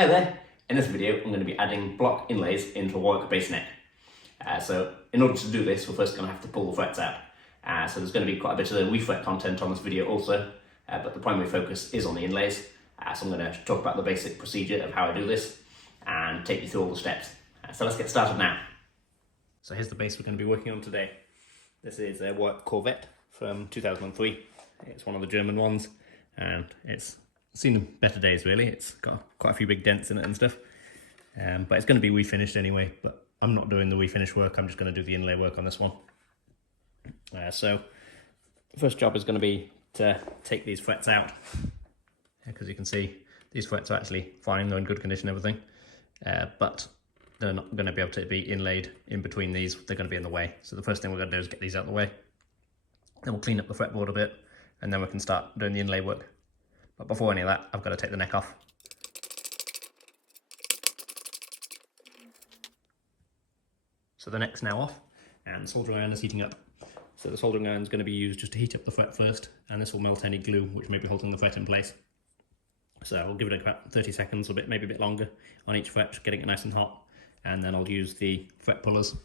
Hi there! In this video I'm going to be adding block inlays into a Warwick base neck. So in order to do this we're first going to have to pull the frets out. So there's going to be quite a bit of refret content on this video also, but the primary focus is on the inlays. So I'm going to talk about the basic procedure of how I do this and take you through all the steps. So let's get started now. So here's the base we're going to be working on today. This is a Warwick Corvette from 2003. It's one of the German ones and it's seen better days really. It's got quite a few big dents in it and stuff, but it's going to be refinished anyway, but I'm not doing the refinish work, I'm just going to do the inlay work on this one. So the first job is going to be to take these frets out, because you can see these frets are actually fine, they're in good condition and everything, but they're not going to be able to be inlaid in between these, they're going to be in the way. So the first thing we're going to do is get these out of the way, then we'll clean up the fretboard a bit and then we can start doing the inlay work. But before any of that, I've got to take the neck off. So the neck's now off and the soldering iron is heating up. So the soldering iron is going to be used just to heat up the fret first, and this will melt any glue which may be holding the fret in place. So we'll give it about 30 seconds, maybe a bit longer on each fret, getting it nice and hot, and then I'll use the fret pullers.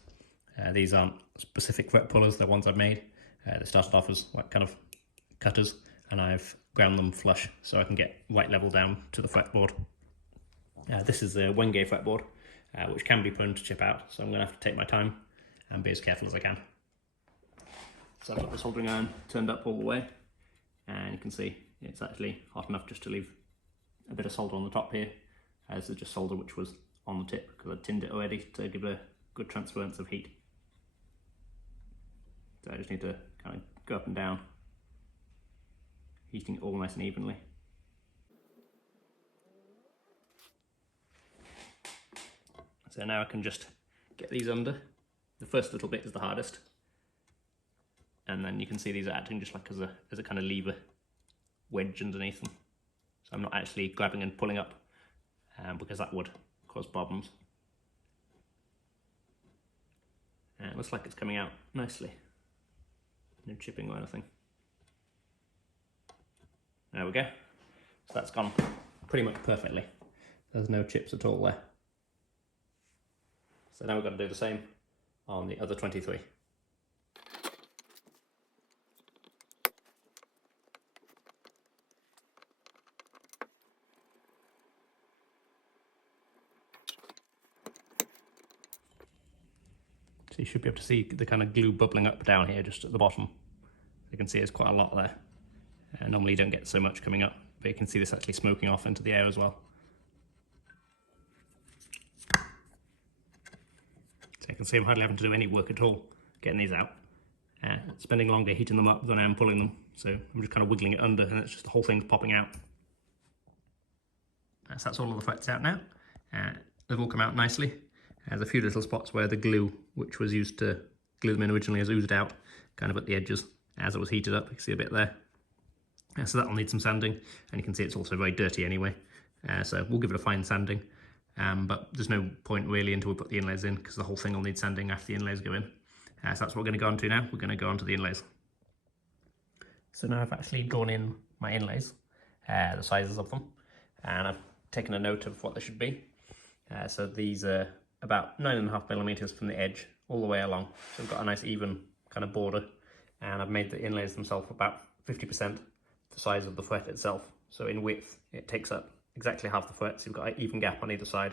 These aren't specific fret pullers, they're ones I've made. They started off as kind of cutters, and I've ground them flush so I can get right level down to the fretboard. This is a Wenge fretboard, which can be prone to chip out, so I'm going to have to take my time and be as careful as I can. So I've got the soldering iron turned up all the way, and you can see it's actually hot enough just to leave a bit of solder on the top here. This is just solder which was on the tip because I tinned it already to give a good transference of heat. So I just need to kind of go up and down, heating it all nice and evenly. So now I can just get these under. The first little bit is the hardest, and then you can see these are acting just like as a kind of lever wedge underneath them. So I'm not actually grabbing and pulling up, because that would cause problems. And it looks like it's coming out nicely. No chipping or anything. There we go. So that's gone pretty much perfectly. There's no chips at all there. So now we've got to do the same on the other 23. So you should be able to see the kind of glue bubbling up down here just at the bottom. You can see there's quite a lot there. Normally you don't get so much coming up, but you can see this actually smoking off into the air as well. So you can see I'm hardly having to do any work at all getting these out. Spending longer heating them up than I am pulling them, so I'm just kind of wiggling it under and it's just the whole thing's popping out. So that's all of the frets out now. They've all come out nicely. There's a few little spots where the glue, which was used to glue them in originally, has oozed out, kind of at the edges as it was heated up. You can see a bit there. So that'll need some sanding, and you can see it's also very dirty anyway. So we'll give it a fine sanding, but there's no point really until we put the inlays in, because the whole thing will need sanding after the inlays go in. So that's what we're going to go on to now. We're going to go on to the inlays. So now I've actually drawn in my inlays, the sizes of them, and I've taken a note of what they should be. So these are about 9.5mm from the edge all the way along. So we've got a nice even kind of border, and I've made the inlays themselves about 50% the size of the fret itself. So in width it takes up exactly half the fret, so you've got an even gap on either side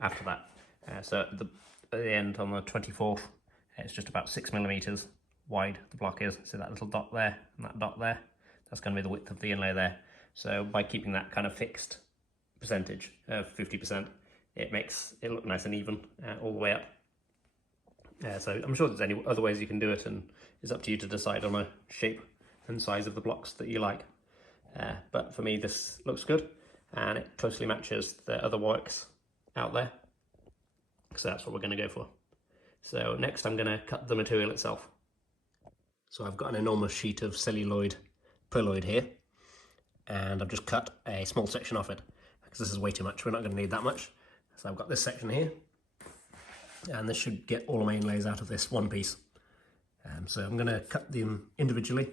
after that. So at the end on the 24th, it's just about 6mm wide the block is. So that little dot there and that dot there, that's going to be the width of the inlay there. So by keeping that kind of fixed percentage of 50%, it makes it look nice and even all the way up. So I'm sure there's any other ways you can do it, and it's up to you to decide on a shape and size of the blocks that you like. But for me this looks good, and it closely matches the other Warwicks out there. So that's what we're going to go for. So next I'm going to cut the material itself. So I've got an enormous sheet of celluloid pearloid here, and I've just cut a small section off it, because this is way too much, we're not going to need that much. So I've got this section here, and this should get all of my inlays out of this one piece. So I'm going to cut them individually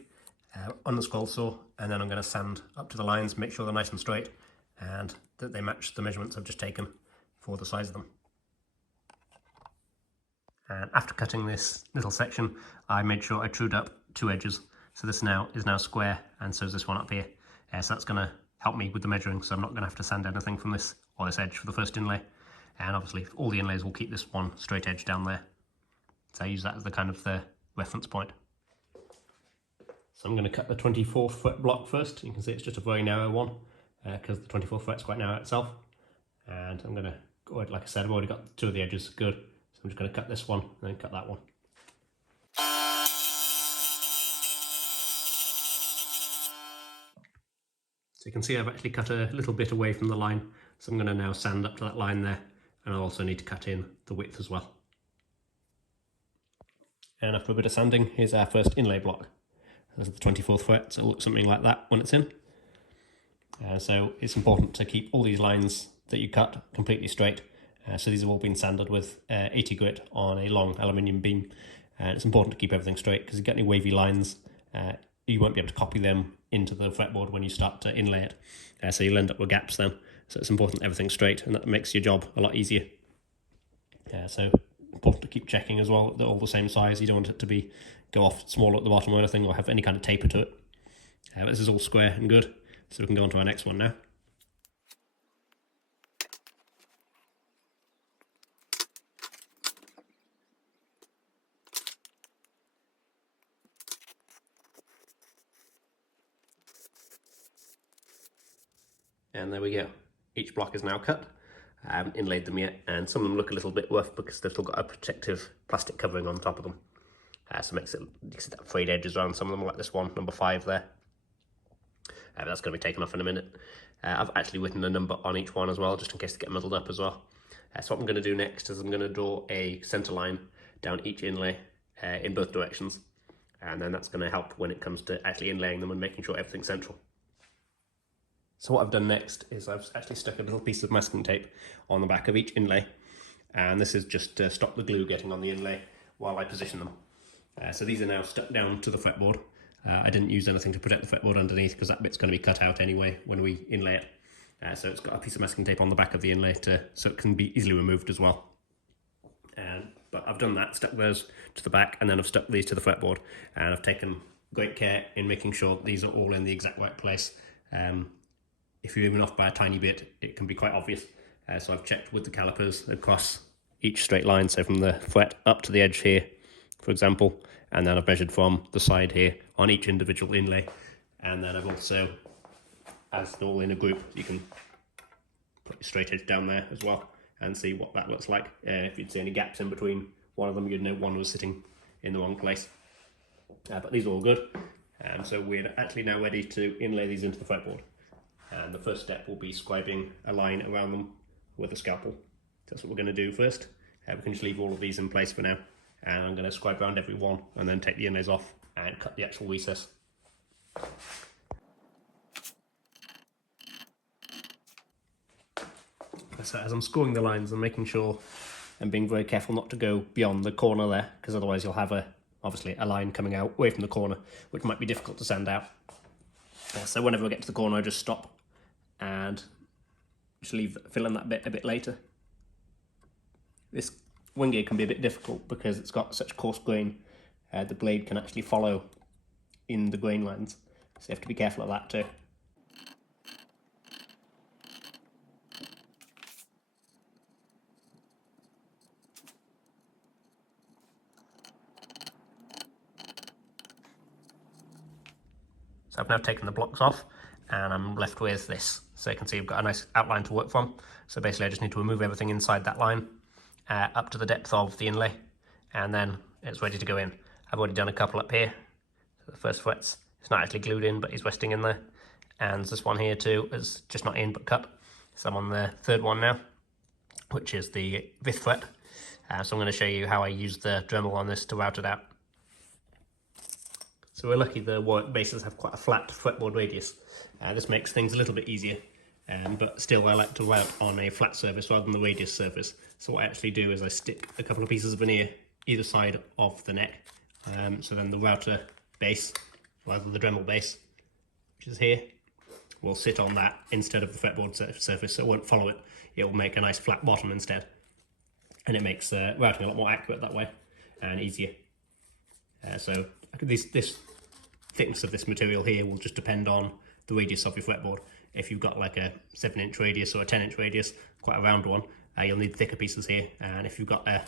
on the scroll saw, and then I'm going to sand up to the lines, make sure they're nice and straight, and that they match the measurements I've just taken for the size of them. And after cutting this little section, I made sure I trued up 2 edges. So this is now square, and so is this one up here. So that's going to help me with the measuring, so I'm not going to have to sand anything from this or this edge for the first inlay. And obviously all the inlays will keep this one straight edge down there. So I use that as the kind of the reference point. So I'm going to cut the 24th fret block first. You can see it's just a very narrow one because the 24th fret's quite narrow itself. And I'm going to go, like I said, I've already got 2 of the edges good. So I'm just going to cut this one and then cut that one. So you can see I've actually cut a little bit away from the line. So I'm going to now sand up to that line there. And I'll also need to cut in the width as well. And after a bit of sanding, here's our first inlay block. This is the 24th fret, so it'll look something like that when it's in. So it's important to keep all these lines that you cut completely straight. So these have all been sanded with 80 grit on a long aluminium beam. And it's important to keep everything straight because if you get any wavy lines, you won't be able to copy them into the fretboard when you start to inlay it. So you'll end up with gaps then. So it's important everything's straight, and that makes your job a lot easier. So important to keep checking as well, they're all the same size. You don't want it to go off small at the bottom or anything, or have any kind of taper to it. But this is all square and good, so we can go on to our next one now. And there we go. Each block is now cut. I haven't inlaid them yet, and some of them look a little bit rough because they've still got a protective plastic covering on top of them. So it makes it, you can see that frayed edges around some of them, like this one, number 5 there. But that's going to be taken off in a minute. I've actually written a number on each one as well, just in case they get muddled up as well. So what I'm going to do next is I'm going to draw a centre line down each inlay in both directions. And then that's going to help when it comes to actually inlaying them and making sure everything's central. So what I've done next is I've actually stuck a little piece of masking tape on the back of each inlay, and this is just to stop the glue getting on the inlay while I position them. So these are now stuck down to the fretboard. I didn't use anything to protect the fretboard underneath because that bit's going to be cut out anyway when we inlay it. So it's got a piece of masking tape on the back of the inlay so it can be easily removed as well. But I've done that, stuck those to the back, and then I've stuck these to the fretboard, and I've taken great care in making sure these are all in the exact right place. If you're even off by a tiny bit, it can be quite obvious. So I've checked with the calipers across each straight line, so from the fret up to the edge here, for example, and then I've measured from the side here on each individual inlay. And then I've also, as they're all in a group, you can put your straight edge down there as well and see what that looks like. If you'd see any gaps in between one of them, you'd know one was sitting in the wrong place. But these are all good. So we're actually now ready to inlay these into the fretboard. And the first step will be scribing a line around them with a scalpel. That's what we're going to do first. We can just leave all of these in place for now. And I'm going to scribe around every one and then take the inlays off and cut the actual recess. So as I'm scoring the lines, I'm making sure and being very careful not to go beyond the corner there, because otherwise you'll have obviously a line coming out away from the corner, which might be difficult to sand out. So whenever I get to the corner, I just stop and just fill in that bit a bit later. This Wenge can be a bit difficult because it's got such coarse grain. The blade can actually follow in the grain lines, so you have to be careful of that too. So I've now taken the blocks off and I'm left with this. So you can see I've got a nice outline to work from. So basically I just need to remove everything inside that line up to the depth of the inlay, and then it's ready to go in. I've already done a couple up here. So the first fret's, it's not actually glued in, but it's resting in there. And this one here too is just not in but cut. So I'm on the third one now, which is the 5th fret. So I'm going to show you how I use the Dremel on this to route it out. So we're lucky the Warwick bases have quite a flat fretboard radius. This makes things a little bit easier, but still I like to route on a flat surface rather than the radius surface. So what I actually do is I stick a couple of pieces of veneer either side of the neck. So then the router base, rather than the Dremel base, which is here, will sit on that instead of the fretboard surface, so it won't follow it. It will make a nice flat bottom instead, and it makes routing a lot more accurate that way and easier. So this thickness of this material here will just depend on the radius of your fretboard. If you've got like a 7-inch radius or a 10-inch radius, quite a round one, you'll need thicker pieces here, and if you've got a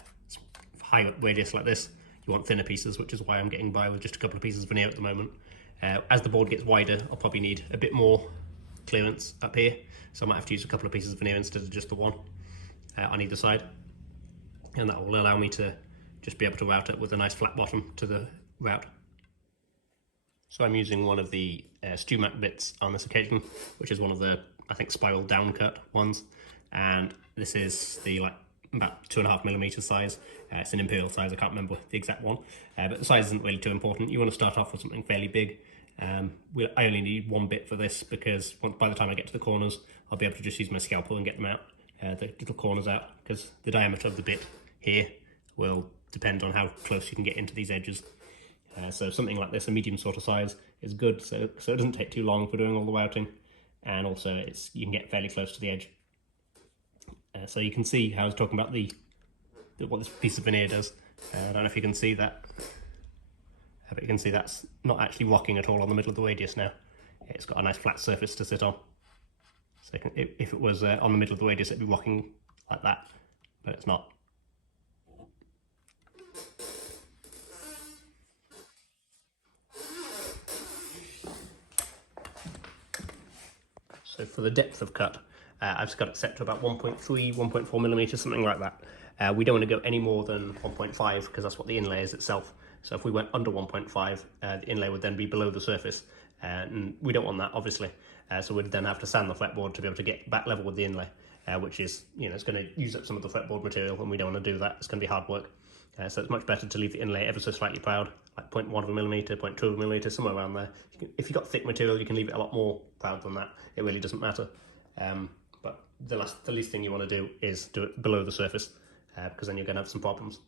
high radius like this, you want thinner pieces, which is why I'm getting by with just a couple of pieces of veneer at the moment. As the board gets wider, I'll probably need a bit more clearance up here, so I might have to use a couple of pieces of veneer instead of just the one on either side, and that will allow me to just be able to route it with a nice flat bottom to the route. So I'm using one of the StewMac bits on this occasion, which is one of the, I think, spiral down cut ones, and this is the about 2.5mm size. It's an imperial size, I can't remember the exact one, but the size isn't really too important. You want to start off with something fairly big. I only need one bit for this because by the time I get to the corners, I'll be able to just use my scalpel and get them out, the little corners out, because the diameter of the bit here will depend on how close you can get into these edges. So something like this, a medium sort of size, is good, so it doesn't take too long for doing all the routing, and also you can get fairly close to the edge. So you can see how I was talking about what this piece of veneer does. I don't know if you can see that, but you can see that's not actually rocking at all on the middle of the radius now. It's got a nice flat surface to sit on. So if it was on the middle of the radius, it'd be rocking like that, but it's not. So for the depth of cut, I've just got it set to about 1.3, 1.4mm, something like that. We don't want to go any more than 1.5 because that's what the inlay is itself. So if we went under 1.5, the inlay would then be below the surface, and we don't want that, obviously. So we'd then have to sand the fretboard to be able to get back level with the inlay, which is, it's going to use up some of the fretboard material, and we don't want to do that. It's going to be hard work. So it's much better to leave the inlay ever so slightly proud, like 0.1mm, 0.2mm, somewhere around there. If you've got thick material, you can leave it a lot more proud than that. It really doesn't matter. But the least thing you want to do is do it below the surface, because then you're going to have some problems.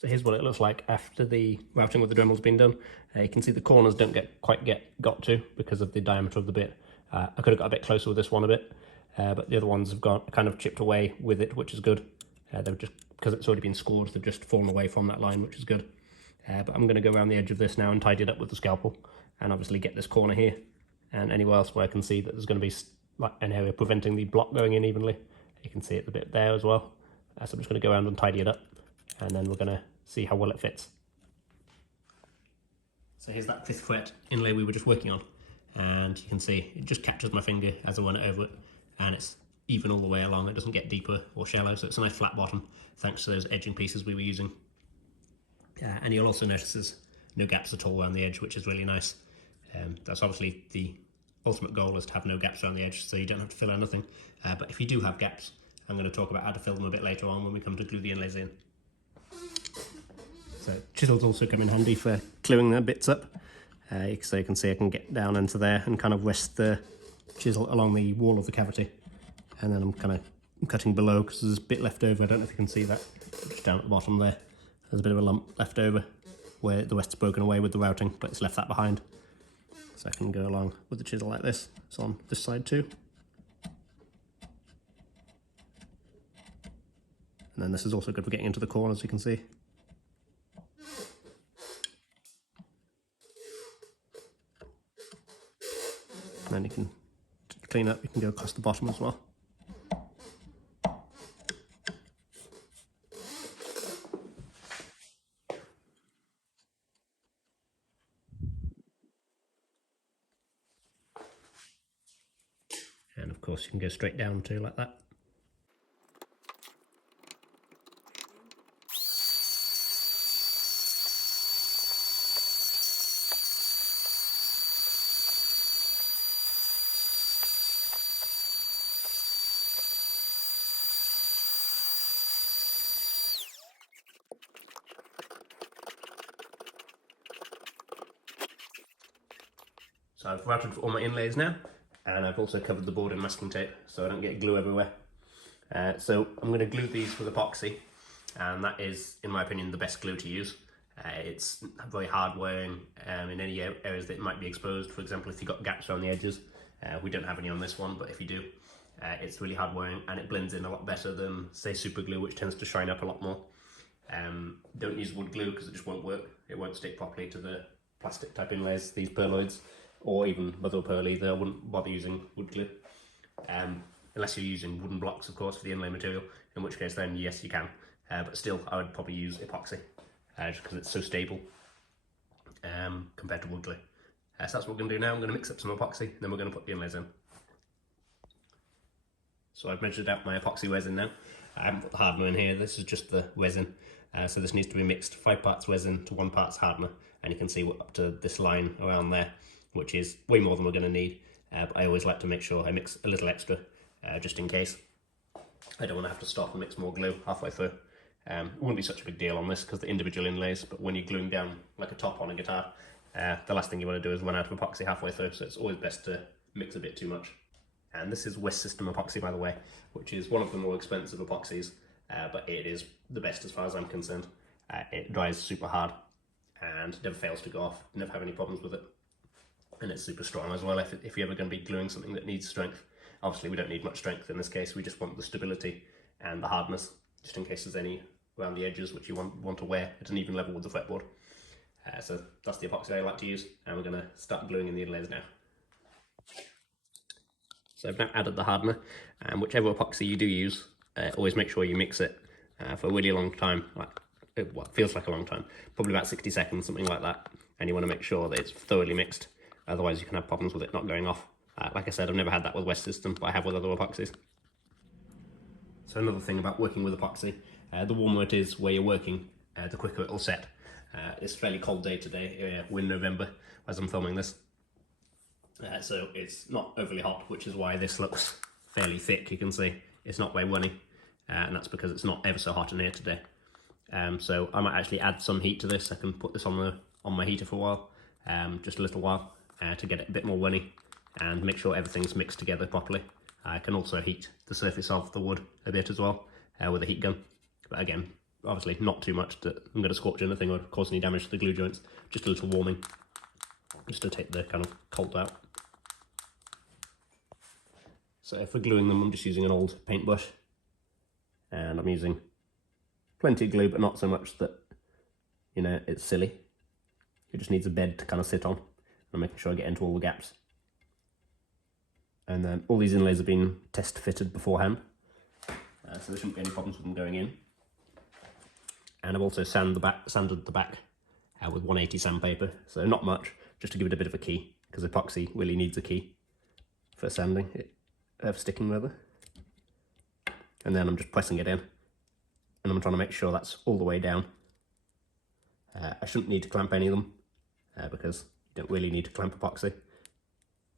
So here's what it looks like after the routing with the Dremel's been done. You can see the corners don't quite got to because of the diameter of the bit. I could have got a bit closer with this one a bit, but the other ones have got kind of chipped away with it, which is good. They've just, because it's already been scored, they've just fallen away from that line, which is good. But I'm going to go around the edge of this now and tidy it up with the scalpel, and obviously get this corner here and anywhere else where I can see that there's going to be like an area preventing the block going in evenly. You can see it a bit there as well. So I'm just going to go around and tidy it up, and then we're going to see how well it fits. So here's that 5th fret inlay we were just working on, and you can see it just catches my finger as I run it over it, and it's even all the way along. It doesn't get deeper or shallow, so it's a nice flat bottom thanks to those edging pieces we were using. And you'll also notice there's no gaps at all around the edge, which is really nice. That's obviously the ultimate goal, is to have no gaps around the edge, so you don't have to fill anything. But if you do have gaps, I'm going to talk about how to fill them a bit later on when we come to glue the inlays in. So chisels also come in handy for clearing the bits up. So you can see I can get down into there and kind of rest the chisel along the wall of the cavity. And then I'm kind of cutting below because there's a bit left over. I don't know if you can see that, just down at the bottom there. There's a bit of a lump left over where the rest's broken away with the routing, but it's left that behind. So I can go along with the chisel like this. It's on this side too. And then this is also good for getting into the corners, you can see. And then you can clean up, you can go across the bottom as well. And of course you can go straight down too, like that. So I've routed for all my inlays now, And I've also covered the board in masking tape so I don't get glue everywhere. So I'm going to glue these with epoxy, and that is, in my opinion, the best glue to use. It's very hard wearing in any areas that might be exposed. For example, if you've got gaps around the edges, we don't have any on this one, but if you do, it's really hard wearing and it blends in a lot better than, say, super glue, which tends to shine up a lot more. Don't use wood glue because it just won't work. It won't stick properly to the plastic type inlays, these pearloids, or even mother of pearl either. I wouldn't bother using wood glue. Unless you're using wooden blocks, of course, for the inlay material, in which case then yes, you can. But still, I would probably use epoxy, just because it's so stable compared to wood glue. So that's what we're going to do now. I'm going to mix up some epoxy, and then we're going to put the inlays in. So I've measured out my epoxy resin now. I haven't put the hardener in here, this is just the resin. So this needs to be mixed 5 parts resin to 1 part hardener, and you can see we're up to this line around there, which is way more than we're going to need. But I always like to make sure I mix a little extra, just in case. I don't want to have to stop and mix more glue halfway through. It wouldn't be such a big deal on this because the individual inlays, but when you're gluing down like a top on a guitar, the last thing you want to do is run out of epoxy halfway through, so it's always best to mix a bit too much. And this is West System epoxy, by the way, which is one of the more expensive epoxies, but it is the best as far as I'm concerned. It dries super hard and never fails to go off, never have any problems with it. And it's super strong as well if you're ever going to be gluing something that needs strength. Obviously we don't need much strength in this case, we just want the stability and the hardness, just in case there's any around the edges which you want to wear at an even level with the fretboard. So that's the epoxy I like to use, and we're going to start gluing in the inlays now. So I've now added the hardener, and whichever epoxy you do use, always make sure you mix it for a really long time, like what feels like a long time, probably about 60 seconds, something like that. And you want to make sure that it's thoroughly mixed, otherwise you can have problems with it not going off. Like I said, I've never had that with West System, but I have with other epoxies. So another thing about working with epoxy, the warmer it is where you're working, the quicker it'll set. It's a fairly cold day today, we're in November as I'm filming this. So it's not overly hot, which is why this looks fairly thick. You can see it's not very runny, and that's because it's not ever so hot in here today. So I might actually add some heat to this. I can put this on my heater for a while, just a little while, to get it a bit more runny and make sure everything's mixed together properly. I can also heat the surface of the wood a bit as well with a heat gun, but again, obviously not too much that I'm going to scorch anything or cause any damage to the glue joints. Just a little warming, just to take the kind of cold out. So for gluing them, I'm just using an old paintbrush, and I'm using plenty of glue, but not so much that, you know, it's silly. It just needs a bed to kind of sit on. I'm making sure I get into all the gaps. And then all these inlays have been test fitted beforehand, so there shouldn't be any problems with them going in. And I've also sanded the back with 180 sandpaper, so not much, just to give it a bit of a key, because epoxy really needs a key for sanding it. Sticking leather, and then I'm just pressing it in, and I'm trying to make sure that's all the way down. I shouldn't need to clamp any of them because you don't really need to clamp epoxy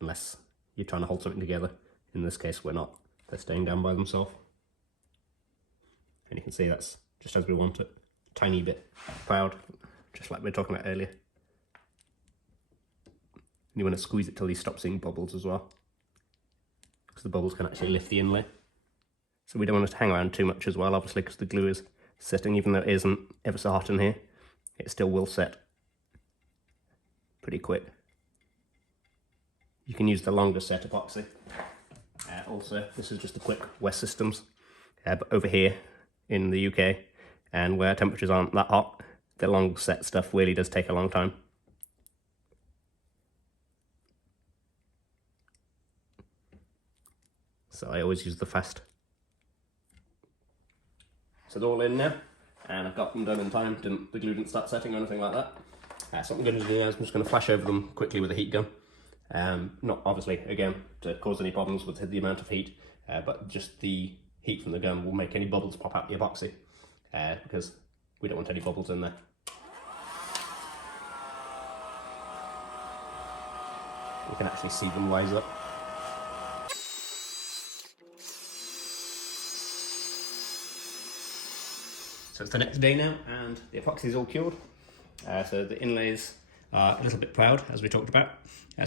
unless you're trying to hold something together. In this case we're not, they're staying down by themselves, and you can see that's just as we want it, tiny bit proud, just like we were talking about earlier. And you want to squeeze it till you stop seeing bubbles as well, because the bubbles can actually lift the inlay. So we don't want it to hang around too much as well, obviously, because the glue is setting. Even though it isn't ever so hot in here, it still will set pretty quick. You can use the longer set epoxy. Also, this is just a quick West Systems, but over here in the UK, and where temperatures aren't that hot, the long set stuff really does take a long time. So I always use the fast. So they're all in now, and I've got them done in time. The glue didn't start setting or anything like that. So what I'm going to do now is I'm just going to flash over them quickly with a heat gun. Not obviously, again, to cause any problems with the amount of heat, but just the heat from the gun will make any bubbles pop out the epoxy, because we don't want any bubbles in there. You can actually see them rise up. So it's the next day now, and the epoxy is all cured. So the inlays are a little bit proud, as we talked about,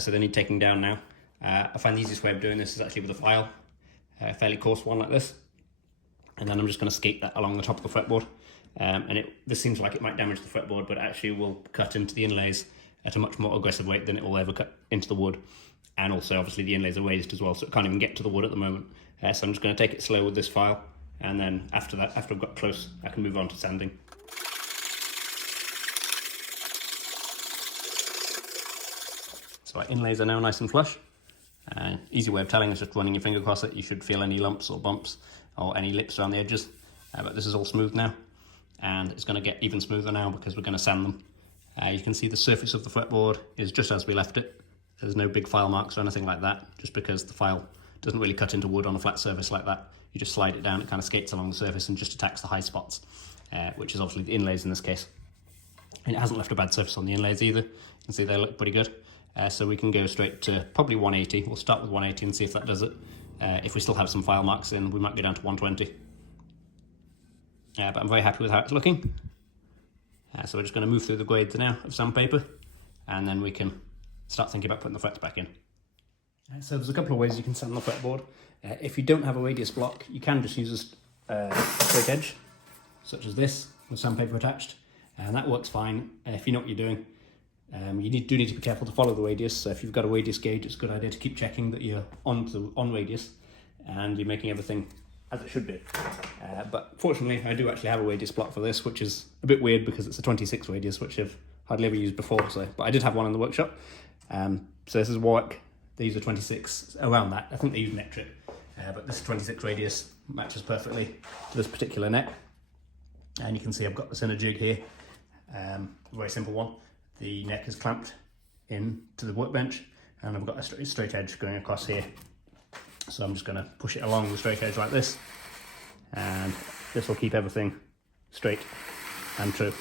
so they need taking down now. I find the easiest way of doing this is actually with a file, a fairly coarse one like this, and then I'm just going to skate that along the top of the fretboard. This seems like it might damage the fretboard, but it actually will cut into the inlays at a much more aggressive rate than it will ever cut into the wood. And also, obviously, the inlays are raised as well, so it can't even get to the wood at the moment. So I'm just going to take it slow with this file, and then after that, after I've got close, I can move on to sanding. So our inlays are now nice and flush. Easy way of telling is just running your finger across it. You should feel any lumps or bumps or any lips around the edges. But this is all smooth now, and it's going to get even smoother now because we're going to sand them. You can see the surface of the fretboard is just as we left it. There's no big file marks or anything like that, just because the file doesn't really cut into wood on a flat surface like that. You just slide it down, it kind of skates along the surface and just attacks the high spots, which is obviously the inlays in this case. And it hasn't left a bad surface on the inlays either. You can see they look pretty good. So we can go straight to probably 180. We'll start with 180 and see if that does it. If we still have some file marks in, we might go down to 120. But I'm very happy with how it's looking. So we're just going to move through the grades now of sandpaper, and then we can start thinking about putting the frets back in. So there's a couple of ways you can sand the fretboard. If you don't have a radius block, you can just use a straight edge, such as this, with sandpaper attached, and that works fine if you know what you're doing. You do need to be careful to follow the radius, so if you've got a radius gauge, it's a good idea to keep checking that you're on radius and you're making everything as it should be. But fortunately, I do actually have a radius block for this, which is a bit weird because it's a 26 radius, which I've hardly ever used before. But I did have one in the workshop. So this is Warwick. They use a 26 around that. I think they use metric, but this 26 radius matches perfectly to this particular neck. And you can see I've got this in a jig here, a very simple one. The neck is clamped in to the workbench, and I've got a straight edge going across here. So I'm just going to push it along the straight edge like this, and this will keep everything straight and true.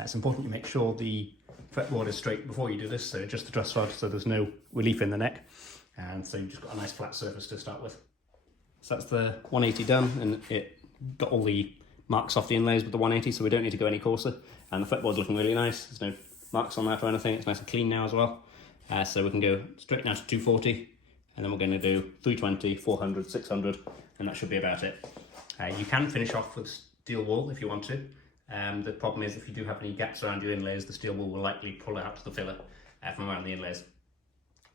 It's important you make sure the fretboard is straight before you do this, so just the truss rod, so there's no relief in the neck, and so you've just got a nice flat surface to start with. So that's the 180 done, and it got all the marks off the inlays with the 180, so we don't need to go any coarser. And the fretboard's looking really nice. There's no marks on that or anything. It's nice and clean now as well. So we can go straight now to 240, and then we're going to do 320, 400, 600, and that should be about it. You can finish off with steel wool if you want to. The problem is if you do have any gaps around your inlays, the steel wool will likely pull out to the filler from around the inlays.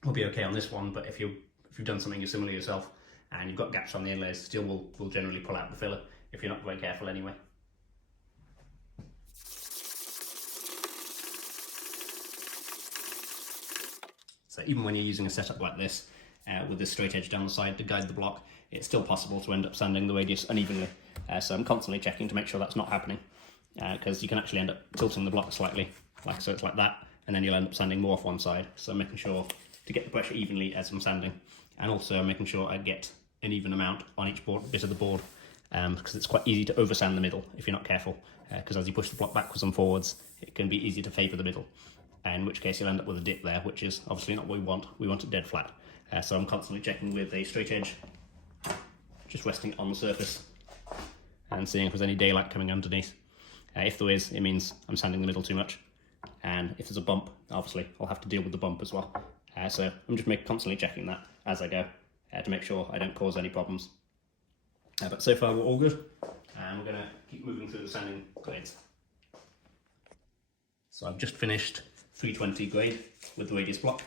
We'll be okay on this one, but if you've done something similar yourself, and you've got gaps on the inlays, steel will generally pull out the filler if you're not very careful anyway. So even when you're using a setup like this, with this straight edge down the side to guide the block, it's still possible to end up sanding the radius unevenly. So I'm constantly checking to make sure that's not happening, because you can actually end up tilting the block slightly, so it's like that, and then you'll end up sanding more off one side. So I'm making sure to get the pressure evenly as I'm sanding, and also making sure I get an even amount on each bit of the board, because it's quite easy to oversand the middle if you're not careful, because as you push the block backwards and forwards, it can be easy to favour the middle, in which case you'll end up with a dip there, which is obviously not what we want. We want it dead flat. So I'm constantly checking with a straight edge, just resting it on the surface and seeing if there's any daylight coming underneath. If there is, it means I'm sanding the middle too much, and if there's a bump, obviously I'll have to deal with the bump as well. So I'm just constantly checking that as I go, to make sure I don't cause any problems. But so far we're all good, and we're going to keep moving through the sanding grades. So I've just finished 320 grade with the radius block,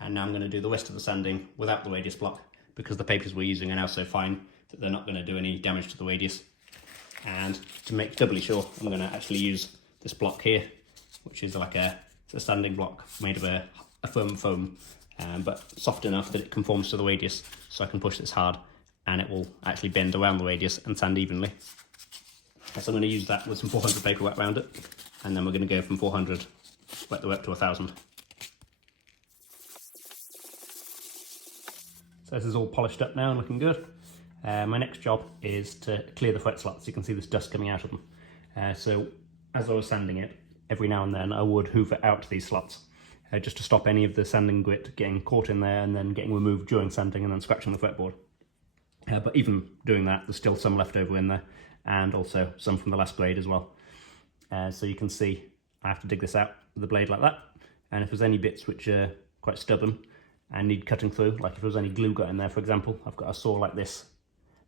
and now I'm going to do the rest of the sanding without the radius block, because the papers we're using are now so fine that they're not going to do any damage to the radius. And to make doubly sure, I'm going to actually use this block here, which is like a sanding block made of a firm foam, but soft enough that it conforms to the radius, so I can push this hard and it will actually bend around the radius and sand evenly. So I'm going to use that with some 400 paper wet around it, and then we're going to go from 400 wet the way up to 1000. So this is all polished up now and looking good. My next job is to clear the fret slots. You can see this dust coming out of them. So as I was sanding it, every now and then I would hoover out these slots, just to stop any of the sanding grit getting caught in there and then getting removed during sanding and then scratching the fretboard. But even doing that, there's still some left over in there, and also some from the last grade as well. So you can see I have to dig this out with the blade like that. And if there's any bits which are quite stubborn and need cutting through, like if there's any glue got in there, for example, I've got a saw like this,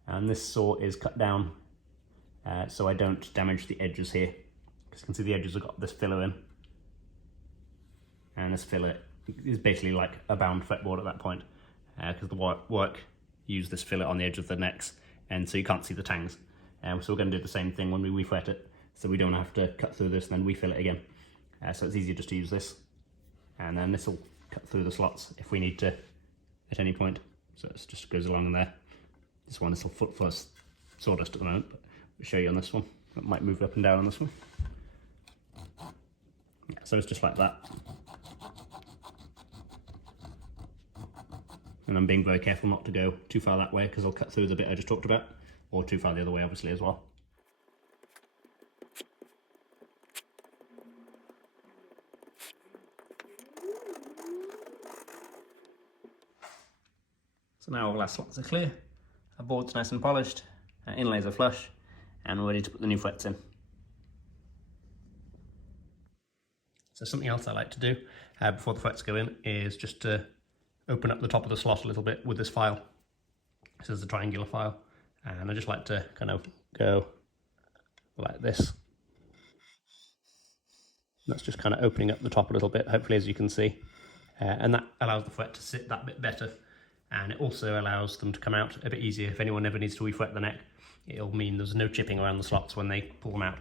and this saw is cut down so I don't damage the edges here. Because you can see the edges have got this filler in, and this filler is basically like a bound fretboard at that point, because the work used this filler on the edge of the necks, and so you can't see the tangs. So we're going to do the same thing when we refret it, so we don't have to cut through this and then refill it again. So it's easier just to use this, and then this will cut through the slots if we need to at any point. So it just goes along in there. This one is still foot first sawdust at the moment, but we'll show you on this one. It might move up and down on this one. Yeah, so it's just like that. And I'm being very careful not to go too far that way, because I'll cut through the bit I just talked about, or too far the other way obviously as well. So now all our slots are clear, our board's nice and polished, our inlays are flush, and we're ready to put the new frets in. So something else I like to do before the frets go in is just to open up the top of the slot a little bit with this file. This is a triangular file, and I just like to kind of go like this. That's just kind of opening up the top a little bit, hopefully, as you can see, and that allows the fret to sit that bit better, and it also allows them to come out a bit easier. If anyone ever needs to refret the neck, it'll mean there's no chipping around the slots when they pull them out.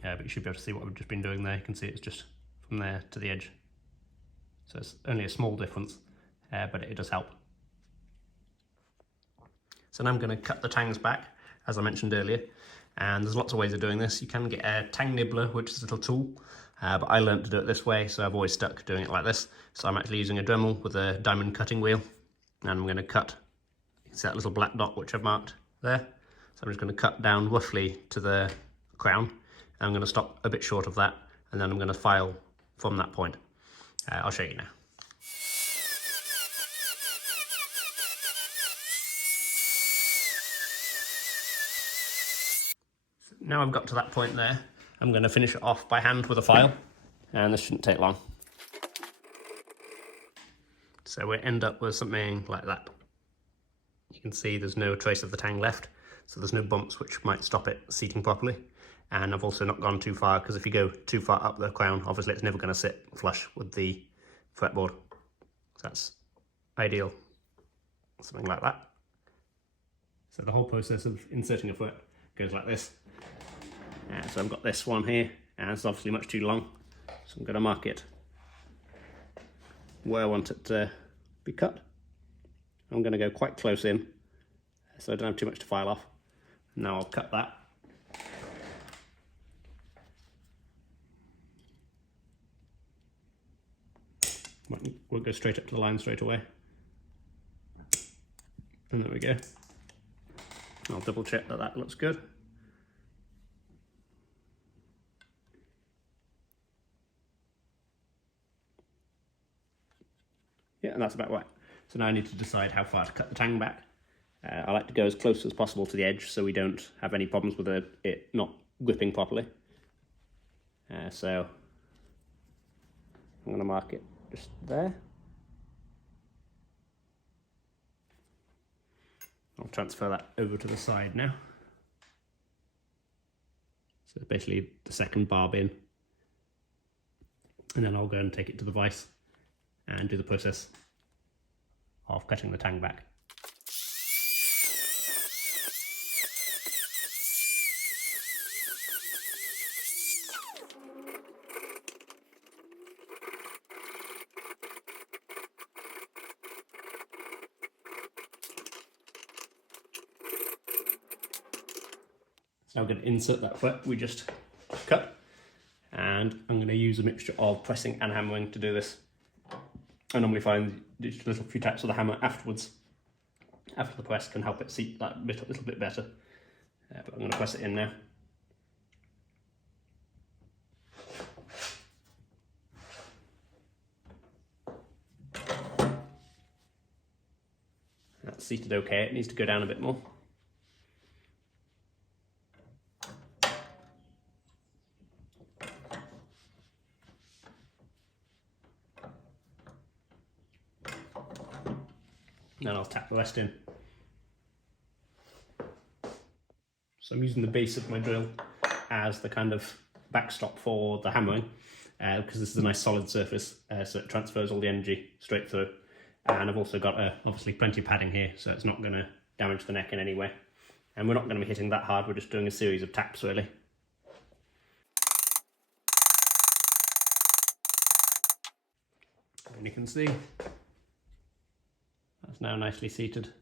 But you should be able to see what we've just been doing there. You can see it's just from there to the edge. So it's only a small difference, but it does help. So now I'm going to cut the tangs back, as I mentioned earlier. And there's lots of ways of doing this. You can get a tang nibbler, which is a little tool, but I learned to do it this way, so I've always stuck doing it like this. So I'm actually using a Dremel with a diamond cutting wheel, and I'm going to cut, you can see that little black dot which I've marked there. So I'm just going to cut down roughly to the crown. I'm going to stop a bit short of that, and then I'm going to file from that point. I'll show you now. So now I've got to that point there, I'm going to finish it off by hand with a file, and this shouldn't take long. So we end up with something like that. You can see there's no trace of the tang left, so there's no bumps which might stop it seating properly. And I've also not gone too far, because if you go too far up the crown, obviously it's never going to sit flush with the fretboard. So that's ideal, something like that. So the whole process of inserting a fret goes like this. So I've got this one here, and it's obviously much too long, so I'm going to mark it where I want it to be cut. I'm going to go quite close in, so I don't have too much to file off. Now I'll cut that. We'll go straight up to the line straight away. And there we go. I'll double check that that looks good. Yeah, and that's about right. So now I need to decide how far to cut the tang back. I like to go as close as possible to the edge so we don't have any problems with it not gripping properly. So I'm going to mark it just there. I'll transfer that over to the side now. So basically the second barb in. And then I'll go and take it to the vise and do the process of cutting the tang back. So I'm going to insert that fret we just cut, and I'm going to use a mixture of pressing and hammering to do this. I normally find just a few taps with the hammer afterwards, after the press, can help it seat that bit a little bit better. But I'm going to press it in now. That's seated okay, it needs to go down a bit more. then I'll tap the rest in. So I'm using the base of my drill as the kind of backstop for the hammering, because this is a nice solid surface, so it transfers all the energy straight through. And I've also got obviously plenty of padding here, so it's not going to damage the neck in any way. And we're not going to be hitting that hard, we're just doing a series of taps really. And you can see that's now nicely seated.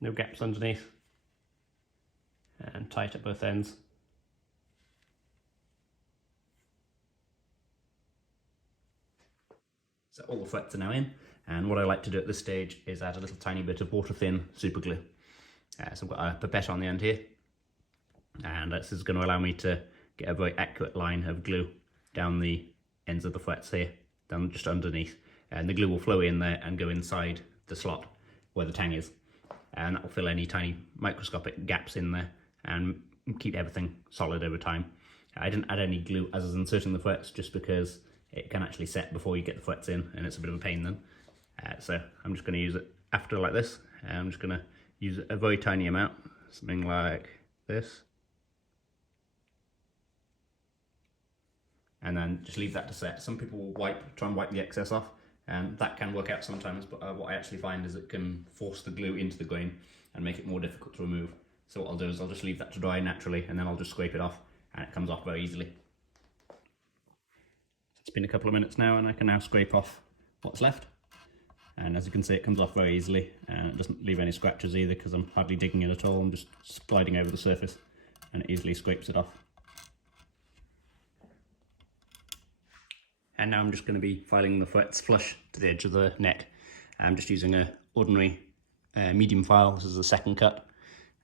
No gaps underneath. And tight at both ends. So all the frets are now in, and what I like to do at this stage is add a little tiny bit of water thin super glue. So I've got a pipette on the end here, and this is going to allow me to get a very accurate line of glue down the ends of the frets here, down just underneath, and the glue will flow in there and go inside the slot where the tang is, and that will fill any tiny microscopic gaps in there and keep everything solid over time. I didn't add any glue as I was inserting the frets just because it can actually set before you get the frets in, and it's a bit of a pain then. So I'm just going to use it after like this, and I'm just going to use a very tiny amount, something like this. And then just leave that to set. Some people will try and wipe the excess off, and that can work out sometimes, but what I actually find is it can force the glue into the grain and make it more difficult to remove. So what I'll do is I'll just leave that to dry naturally, and then I'll just scrape it off, and it comes off very easily. It's been a couple of minutes now, and I can now scrape off what's left. And as you can see, it comes off very easily, and it doesn't leave any scratches either because I'm hardly digging it at all. I'm just sliding over the surface, and it easily scrapes it off. And now I'm just going to be filing the frets flush to the edge of the neck. I'm just using an ordinary medium file. This is the second cut,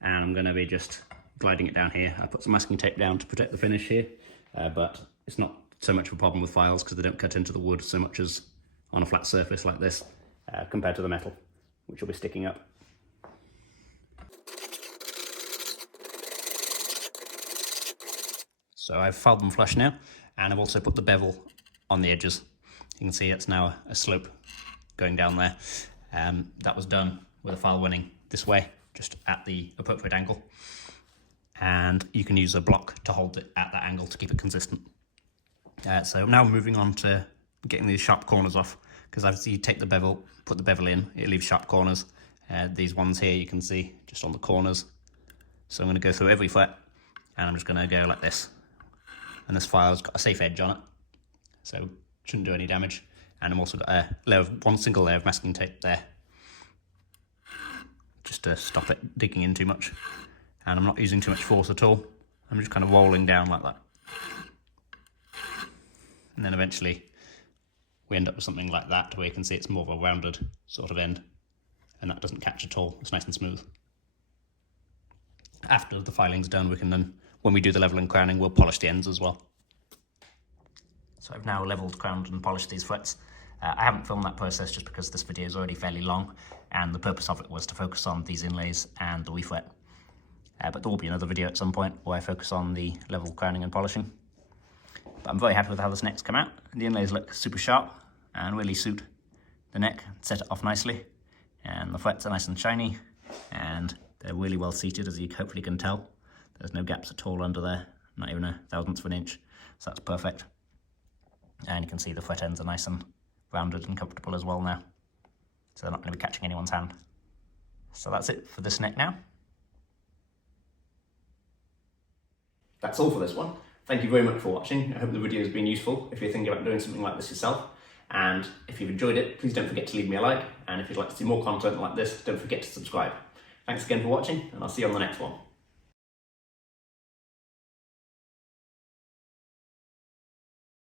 and I'm going to be just gliding it down here. I put some masking tape down to protect the finish here, but it's not so much of a problem with files because they don't cut into the wood so much as on a flat surface like this, compared to the metal, which will be sticking up. So I've filed them flush now, and I've also put the bevel on the edges. You can see it's now a slope going down there. That was done with a file running this way, just at the appropriate angle. And you can use a block to hold it at that angle to keep it consistent. So now moving on to getting these sharp corners off, because as you take the bevel, put the bevel in, it leaves sharp corners. These ones here you can see just on the corners. So I'm going to go through every fret, and I'm just going to go like this. And this file's got a safe edge on it, so shouldn't do any damage. And I've also got a layer of, one single layer of masking tape there, just to stop it digging in too much. And I'm not using too much force at all. I'm just kind of rolling down like that. And then eventually we end up with something like that, where you can see it's more of a rounded sort of end, and that doesn't catch at all. It's nice and smooth. After the filing's done, we can then, when we do the level and crowning, we'll polish the ends as well. So I've now leveled, crowned and polished these frets. I haven't filmed that process just because this video is already fairly long, and the purpose of it was to focus on these inlays and the refret. But there will be another video at some point where I focus on the level, crowning and polishing. But I'm very happy with how this neck's come out. The inlays look super sharp and really suit the neck, set it off nicely. And the frets are nice and shiny, and they're really well seated, as you hopefully can tell. There's no gaps at all under there, not even a thousandth of an inch, so that's perfect. And you can see the fret ends are nice and rounded and comfortable as well now, so they're not going to be catching anyone's hand. So that's it for this neck now. That's all for this one. Thank you very much for watching. I hope the video has been useful if you're thinking about doing something like this yourself. And if you've enjoyed it, please don't forget to leave me a like. And if you'd like to see more content like this, don't forget to subscribe. Thanks again for watching, and I'll see you on the next one.